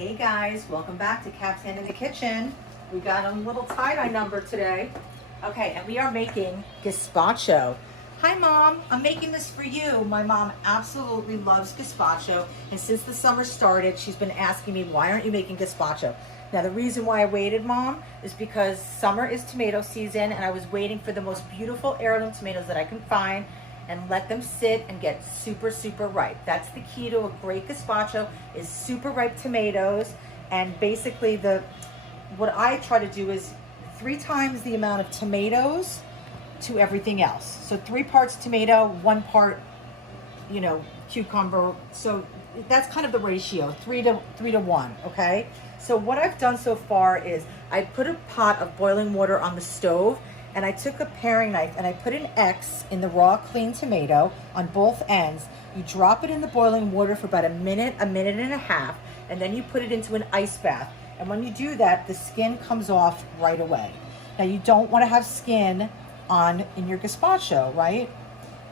Hey guys, welcome back to Kaftan in the Kitchen. We got a little tie-dye number today. Okay, and we are making gazpacho. Hi Mom, I'm making this for you. My mom absolutely loves gazpacho, and since the summer started, she's been asking me, why aren't you making gazpacho? Now the reason why I waited, Mom, is because summer is tomato season, and I was waiting for the most beautiful heirloom tomatoes that I can find and let them sit and get super, super ripe. That's the key to a great gazpacho, is super ripe tomatoes. And basically what I try to do is 3 times the amount of tomatoes to everything else. So 3 parts tomato, 1 part, cucumber. So that's kind of the ratio, 3 to 1, okay? So what I've done so far is I put a pot of boiling water on the stove, and I took a paring knife and I put an X in the raw clean tomato on both ends. You drop it in the boiling water for about a minute and a half, and then you put it into an ice bath. And when you do that, the skin comes off right away. Now you don't want to have skin in your gazpacho, right?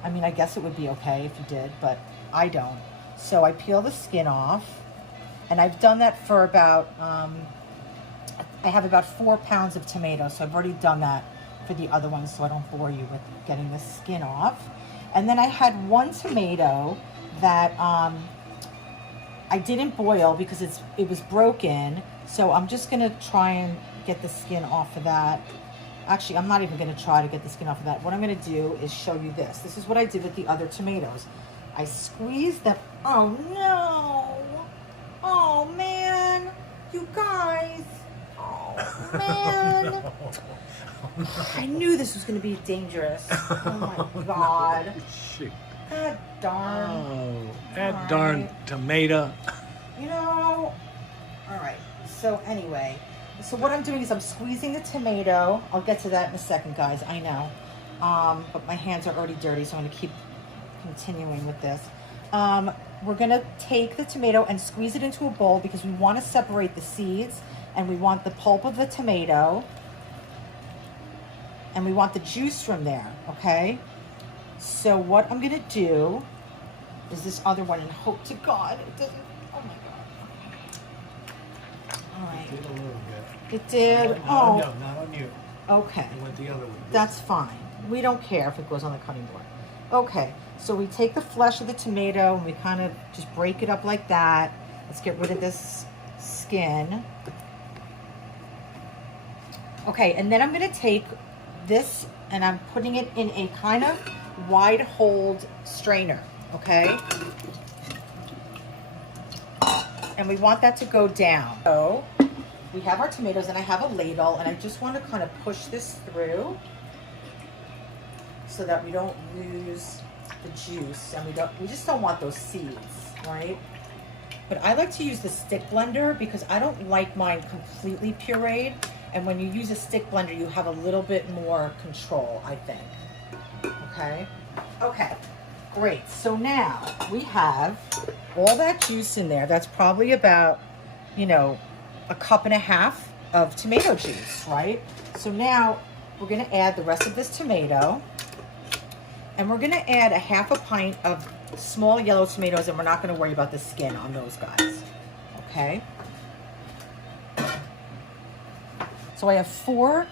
I mean, I guess it would be okay if you did, but I don't. So I peel the skin off, and I've done that for about, I have about 4 pounds of tomatoes, so I've already done that for the other ones, so I don't bore you with getting the skin off. And then I had 1 tomato that I didn't boil because it was broken, so I'm just gonna try and get the skin off of that. Actually, I'm not even gonna try to get the skin off of that. What I'm gonna do is show you this. This is what I did with the other tomatoes. I squeezed them. Oh no! Oh man! You guys! Oh man! I knew this was going to be dangerous. Oh my God. Shoot. God darn. Oh, that darn tomato. All right. So anyway, so what I'm doing is I'm squeezing the tomato. I'll get to that in a second, guys. I know. But my hands are already dirty, so I'm going to keep continuing with this. We're going to take the tomato and squeeze it into a bowl because we want to separate the seeds, and we want the pulp of the tomato, and we want the juice from there, okay? So what I'm gonna do is this other one, and hope to God it doesn't, oh my God. All right. It did a little bit. It did, No, not on you. Okay. It went the other way. That's fine. We don't care if it goes on the cutting board. Okay, so we take the flesh of the tomato and we kind of just break it up like that. Let's get rid of this skin. Okay, and then I'm gonna take this and I'm putting it in a kind of wide hold strainer, okay? And we want that to go down. So we have our tomatoes and I have a ladle, and I just want to kind of push this through so that we don't lose the juice, and we just don't want those seeds, right? But I like to use the stick blender because I don't like mine completely pureed. And when you use a stick blender, you have a little bit more control, I think. Okay? Okay, great. So now we have all that juice in there. That's probably about, a cup and a half of tomato juice, right? So now we're gonna add the rest of this tomato, and we're gonna add a half a pint of small yellow tomatoes, and we're not gonna worry about the skin on those guys, okay? So I have 4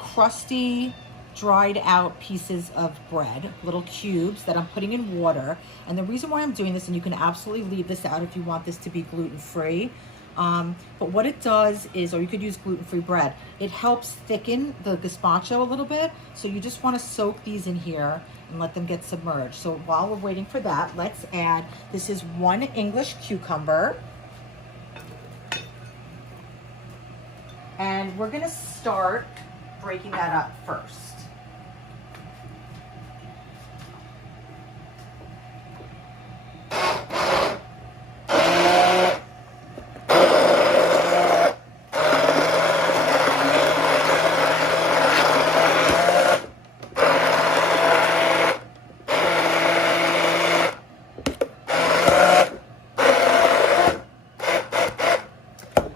crusty, dried out pieces of bread, little cubes that I'm putting in water. And the reason why I'm doing this, and you can absolutely leave this out if you want this to be gluten-free, but what it does is, or you could use gluten-free bread, it helps thicken the gazpacho a little bit. So you just want to soak these in here and let them get submerged. So while we're waiting for that, let's add, this is 1 English cucumber. And we're gonna start breaking that up first.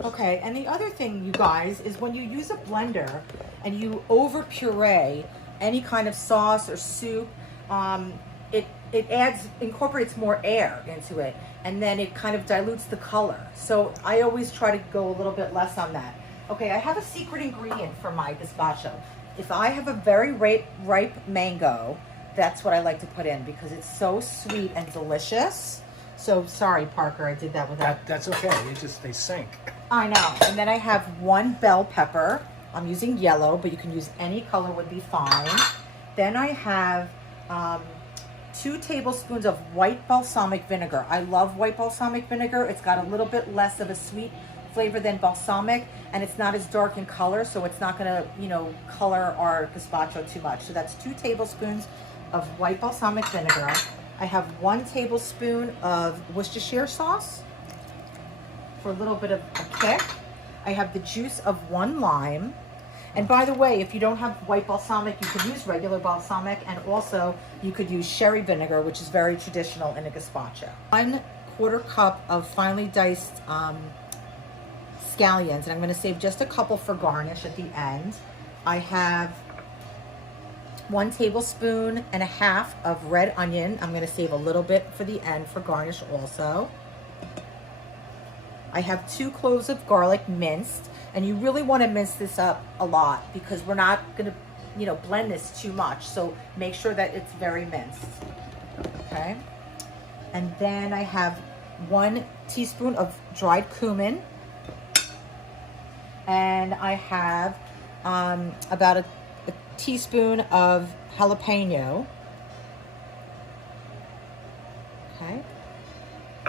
Okay, and the other thing, you guys, is when you use a blender and you over puree any kind of sauce or soup, it incorporates more air into it, and then it kind of dilutes the color. So I always try to go a little bit less on that. Okay, I have a secret ingredient for my gazpacho. If I have a very ripe mango, that's what I like to put in because it's so sweet and delicious. So sorry, Parker, I did that without. That's okay. They sink. I know. And then I have 1 bell pepper. I'm using yellow, but you can use any color would be fine. Then I have 2 tablespoons of white balsamic vinegar. I love white balsamic vinegar. It's got a little bit less of a sweet flavor than balsamic, and it's not as dark in color, so it's not gonna, color our gazpacho too much. So that's 2 tablespoons of white balsamic vinegar. I have 1 tablespoon of Worcestershire sauce for a little bit of a kick. I have the juice of 1 lime. And by the way, if you don't have white balsamic, you could use regular balsamic, and also you could use sherry vinegar, which is very traditional in a gazpacho. 1/4 cup of finely diced scallions, and I'm going to save just a couple for garnish at the end. I have 1 tablespoon and a half of red onion. I'm going to save a little bit for the end for garnish also. I have 2 cloves of garlic minced, and you really want to mince this up a lot because we're not going to, blend this too much. So make sure that it's very minced. Okay. And then I have 1 teaspoon of dried cumin, and I have about a teaspoon of jalapeno. Okay.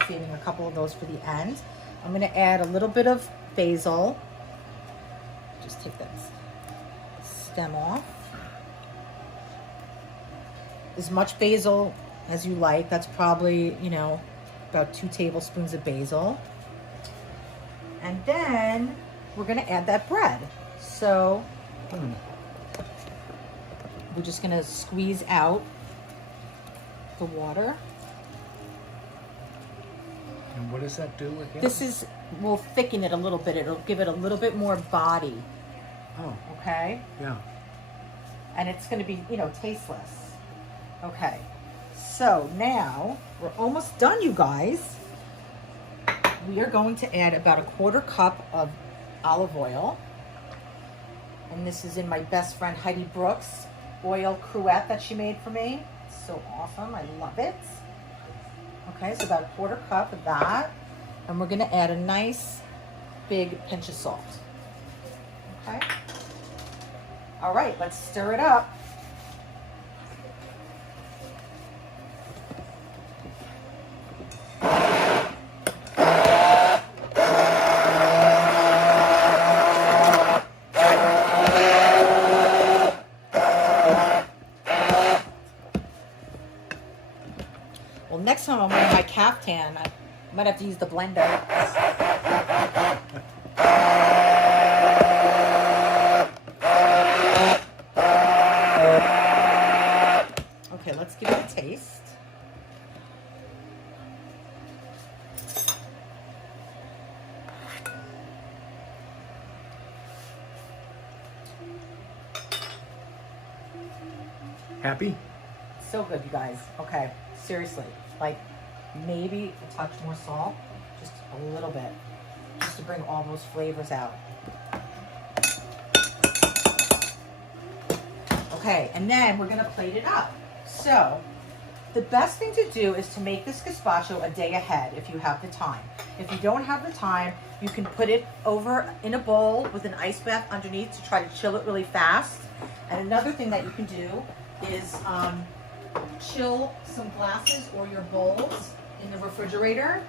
Saving a couple of those for the end. I'm going to add a little bit of basil. Just take that stem off. As much basil as you like. That's probably, about 2 tablespoons of basil. And then we're going to add that bread. So we're just going to squeeze out the water. And what does that do again? This will thicken it a little bit. It'll give it a little bit more body. Oh. Okay? Yeah. And it's going to be, tasteless. Okay. So now we're almost done, you guys. We are going to add about a 1/4 cup of olive oil. And this is in my best friend Heidi Brooks oil cruet that she made for me. It's so awesome. I love it. Okay, so about a 1/4 cup of that. And we're going to add a nice big pinch of salt. Okay. All right, let's stir it up. Well, next time I'm wearing my Kaftan, I might have to use the blender. Okay, let's give it a taste. Happy? So good, you guys. Okay, seriously, like maybe a touch more salt, just a little bit, just to bring all those flavors out. Okay, and then we're gonna plate it up. So the best thing to do is to make this gazpacho a day ahead if you have the time. If you don't have the time, you can put it over in a bowl with an ice bath underneath to try to chill it really fast. And another thing that you can do is chill some glasses or your bowls in the refrigerator.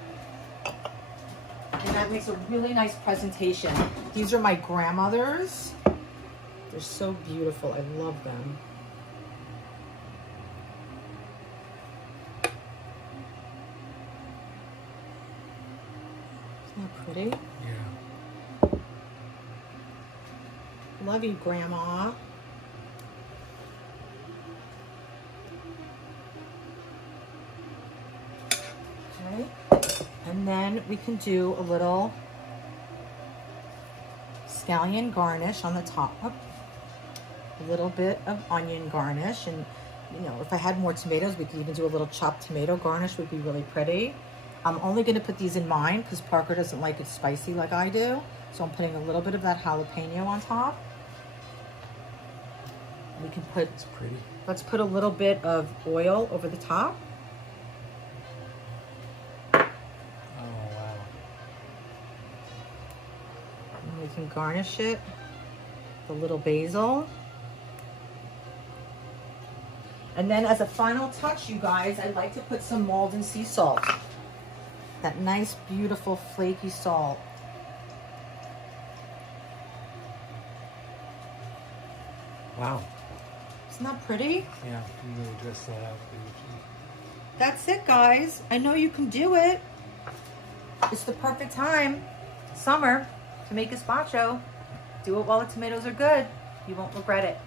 And that makes a really nice presentation. These are my grandmother's. They're so beautiful. I love them. Isn't that pretty? Yeah. Love you, Grandma. Okay. And then we can do a little scallion garnish on the top. A little bit of onion garnish, and you know, if I had more tomatoes, we could even do a little chopped tomato garnish, would be really pretty. I'm only going to put these in mine because Parker doesn't like it spicy like I do. So I'm putting a little bit of that jalapeno on top. We can put, It's pretty. let's put a little bit of oil over the top. Oh, wow. And we can garnish it with a little basil. And then as a final touch, you guys, I like to put some Malden sea salt. That nice, beautiful, flaky salt. Wow. Isn't that pretty? Yeah, you really dressed that out beautifully. That's it, guys. I know you can do it. It's the perfect time, summer, to make gazpacho. Do it while the tomatoes are good. You won't regret it.